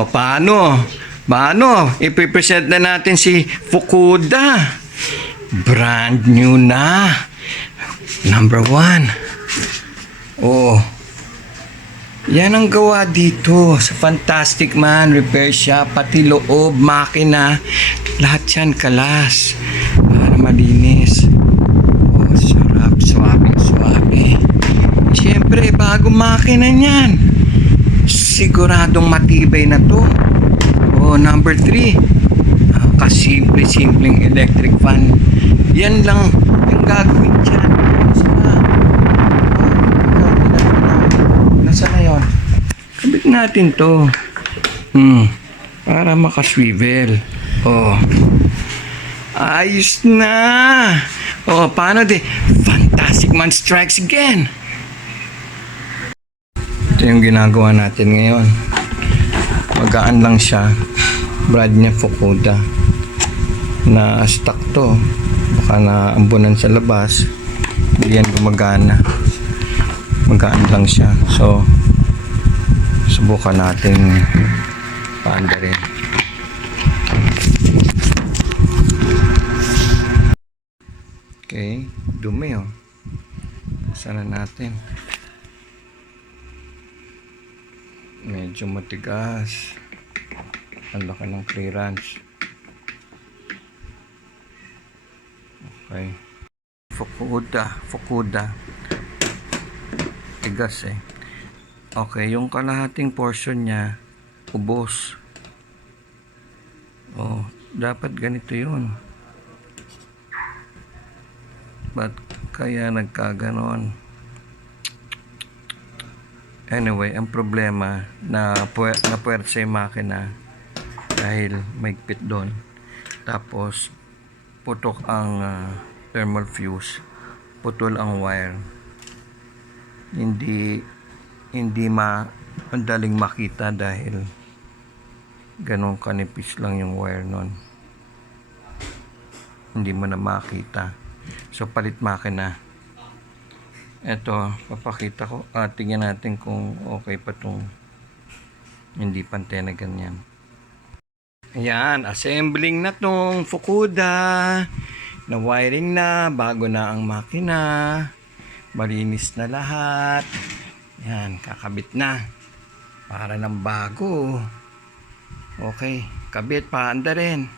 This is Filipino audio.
Oh, paano? Paano? Ipipresent na natin si Fukuda. Brand new na. Number 1. Oh. Yan ang gawa dito sa Fantastic Man Repair Shop. Pati loob, makina, lahat yan kalas. Para malinis. Oh, sarap. Swabe. Siyempre, bagong makina niyan. Siguradong matibay na to. Oh, number 3. Kasimple-simpleng electric fan. Yan lang yung gagawin dyan. Nasaan na yun? Kabit natin to. Para makaswivel. Oh. Ayos na. Oh, paano de? Fantastic Man strikes again. Ito yung ginagawa natin ngayon. Magaan lang siya. Brand niya Fukuda. Na stock to. Baka naambunan sa labas. Hindi yan gumagana. Magaan lang siya. So, subukan natin paanda rin. Okay. Dumi oh. Sana natin. Medyo matigas. Ang laki ng clearance. Okay. Fukuda. Tigas eh. Okay, yung kalahating portion niya, ubos. Oh, dapat ganito yun. Ba't kaya nagkaganon? Anyway, ang problema na puwersa yung makina dahil maigpit doon. Tapos putok ang thermal fuse, putol ang wire. Hindi madaling makita dahil ganun kanipis lang yung wire nun. Hindi mo na makita. So palit makina. Ito, papakita ko. Tingnan natin kung okay pa itong hindi pantay na ganyan. Ayan, assembling na tong Fukuda. Na wiring na, bago na ang makina. Malinis na lahat. Ayan, kakabit na. Para ng bago. Okay, kabit, paanda rin.